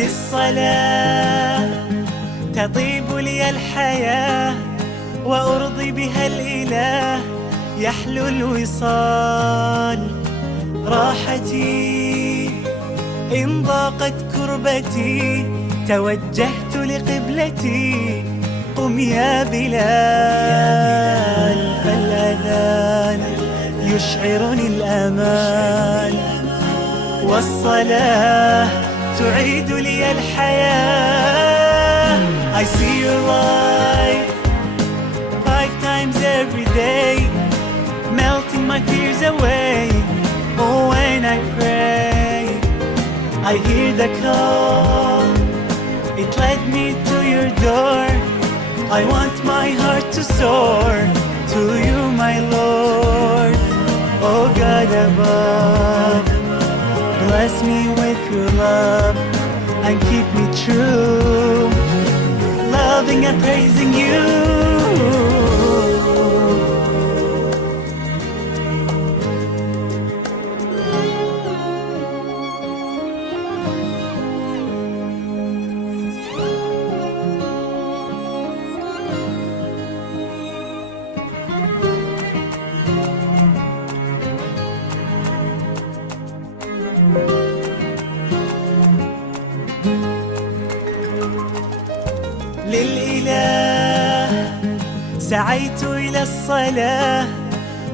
بالصلاة تطيب لي الحياة وأرضي بها الإله، يحلو الوصال راحتي إن ضاقت كربتي، توجهت لقبلتي قم يا بلال، فالأذان يشعرني الأمان والصلاة تعيد لي الحياة. I see your light 5 times every day, melting my fears away. Oh, when I pray, I hear the call, it led me to your door. I want my heart to soar to you, my Lord. Oh God above, bless me with your love and keep me true, loving and praising you. للإله سعيت إلى الصلاة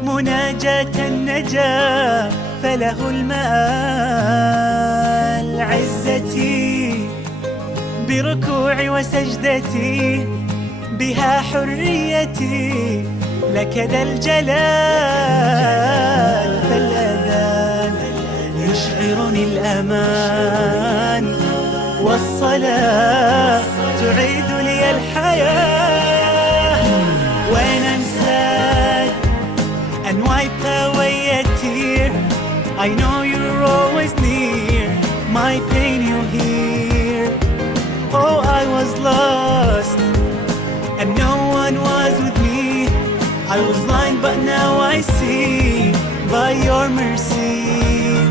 مناجاة النجاة، فله المآل عزتي بركوعي وسجدتي، بها حريتي لك ذا الجلال. فالأذان يشعرني الأمان والصلاة تعيد لي الحياة. When I'm sad and wipe away a tear, I know you're always near, my pain you hear. Oh, I was lost and no one was with me, I was blind but now I see by your mercies.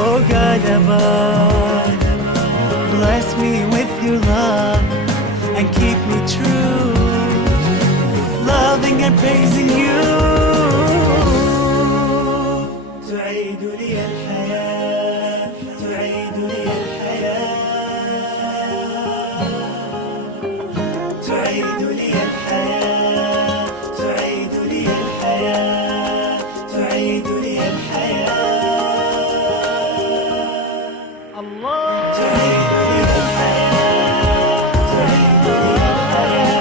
Oh God above, bless me with your love and keep me true, loving and praising you. تعيد لي الحياة، تعيد لي الحياة، تعيد لي الحياة، تعيد لي الحياة، تعيد لي الحياة. الله تعيد لي الحياة، تعيد لي الحياة،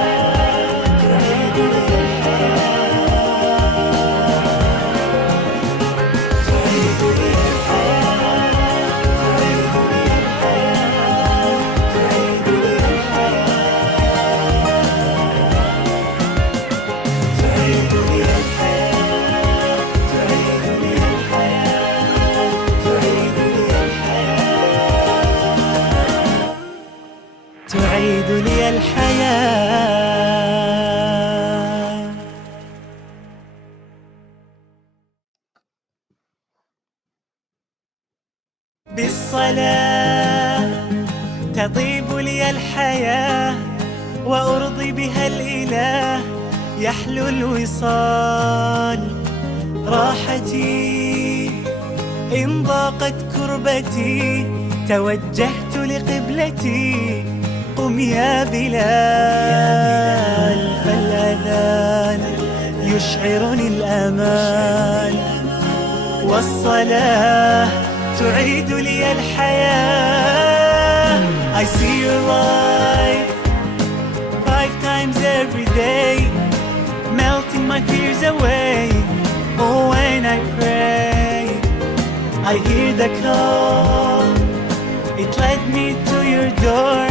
تعيد لي الحياة، تعيد لي الحياة، تعيد لي الحياة، تعيد لي الحياة. بالصلاة تطيب لي الحياة وأرضي بها الإله، يحلو الوصال راحتي إن ضاقت كربتي، توجهت لقبلتي قم يا بلال، فالأذان يشعرني الأمان والصلاة تعيد لي الحياة. I see your light 5 times every day, melting my fears away. Oh, when I pray, I hear the call, it led me to your door.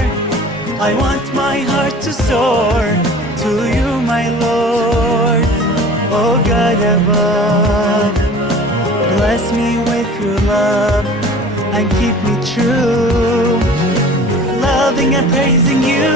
I want my heart to soar to you, my Lord. Oh God above, bless me with your love and keep me true, loving and praising you.